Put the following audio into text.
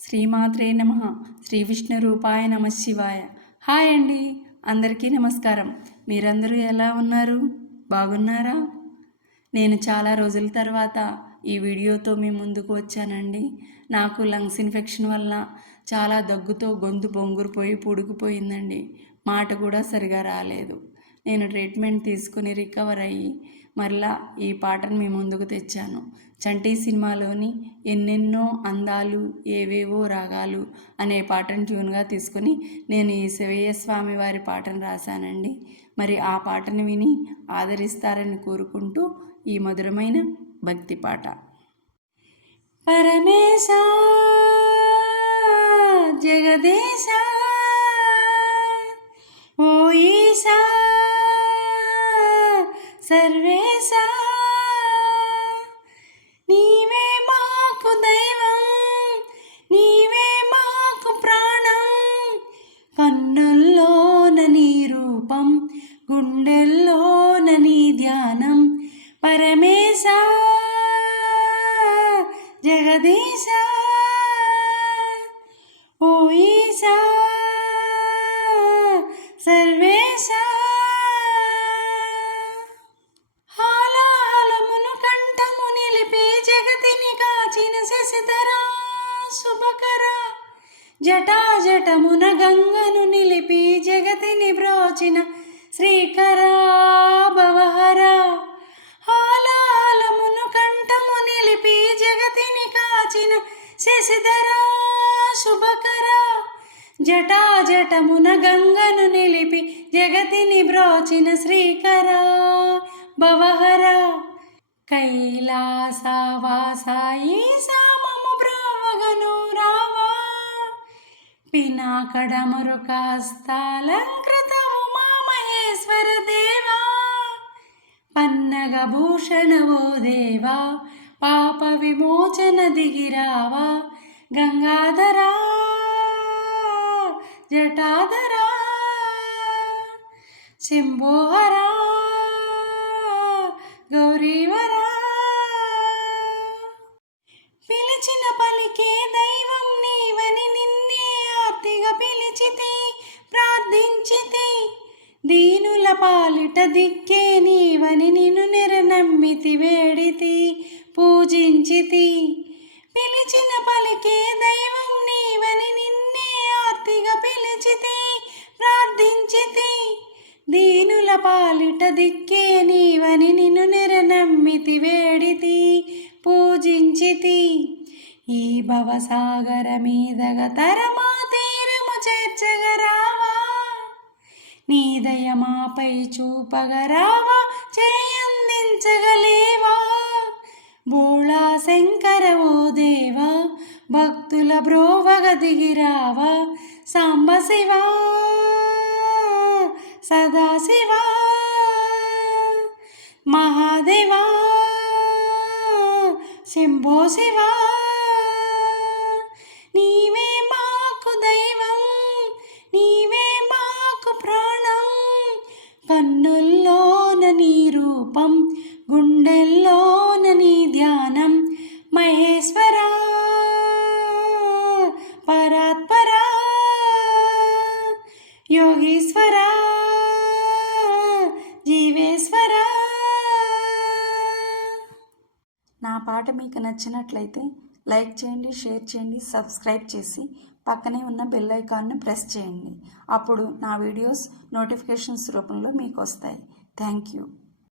శ్రీమాత్రే నమః. శ్రీ విష్ణు రూపాయ నమః శివాయ. హాయ్ అండి, అందరికీ నమస్కారం. మీరందరూ ఎలా ఉన్నారు? బాగున్నారా? నేను చాలా రోజుల తర్వాత ఈ వీడియోతో మీ ముందుకు వచ్చానండి. నాకు లంగ్స్ ఇన్ఫెక్షన్ వల్ల చాలా దగ్గుతో గొంతు బొంగురుపోయి పూడుకుపోయిందండి. మాట కూడా సరిగా రాలేదు. నేను ట్రీట్మెంట్ తీసుకుని రికవర్ అయ్యి మరలా ఈ పాటను మీ ముందుకు తెచ్చాను. చంటి సినిమాలోని ఎన్నెన్నో అందాలు ఏవేవో రాగాలు అనే పాటను ట్యూన్గా తీసుకుని నేను ఈ శివయ్య స్వామి వారి పాటను రాశానండి. మరి ఆ పాటను విని ఆదరిస్తారని కోరుకుంటూ ఈ మధురమైన భక్తి పాట. పరమేశ జగదేశ ఓ ఈశా సర్వేశ, నీవే మాకు దైవం, నీవే మాకు ప్రాణం, కన్నుల్లోన నీ రూపం, గుండెల్లోన నీ ధ్యానం. పరమేశ జగదీశ ఓ ఈశా సర్వేశ, హాలాహలమును కంఠము నిలిపి జగతిని కాచిన శశిధరా శుభకరా, జటాజటమున గంగను నిలిపి జగతిని బ్రోచిన శ్రీకరా భవహరా. హాలాహలమును కంఠము నిలిపి జగతిని కాచిన శశిధరా శుభకరా, జటాజటమున గంగను నిలిపి జగతిని బ్రోచిన శ్రీకరా భవహరా. కైలాసవాసాయి సామము బ్రోవగను రావా, పినాకడమరుకాస్తాలంకృత ఉమామహేశ్వర దేవా, పన్నగ భూషణవో దేవా, పాప విమోచన దిగిరావా. గంగాధరా జటాధరా శంభోహరా గౌరీవరా, పిలిచిన పలికే దైవం నీవని నిన్నే ఆర్తిగా పిలిచితి ప్రార్థించితి, దీనుల పాలిట దిక్కే నీవని నిన్ను నిరనమ్మితి వేడితి పూజించితి. పిలిచిన పలికే దైవం నీవని నిన్నే ఆర్తిగా పిలిచితి ప్రార్థించితి, దీనుల పాలిట దిక్కే నీవని నిన్ను నిరనమ్మితి వేడితి పూజించితి. ఈ భవసాగర మీదగ తరమా తీరము చేర్చగరావా, నీ దయమాపై చూపగరావా, చేయందించగలేవా. బోళా శంకర ఓ దేవా, భక్తుల బ్రోవగ దిగిరావా. సాంబ శివా సదాశివా మహాదేవా శంభో శివా, నీవే మాకు దైవం, నీవే మాకు ప్రాణం, కన్నుల్లోన నీ రూపం, గుండెల్లోన నీ ధ్యానం. మహేశ్వరా పరాత్పరా యోగీశ్వరా జీవేశ్వరా. నా పాట మీకు నచ్చినట్లయితే లైక్ చేయండి, షేర్ చేయండి, సబ్స్క్రైబ్ చేసి పక్కనే ఉన్న బెల్ ఐకాన్ను ప్రెస్ చేయండి. అప్పుడు నా వీడియోస్ నోటిఫికేషన్స్ రూపంలో మీకు వస్తాయి. Thank you.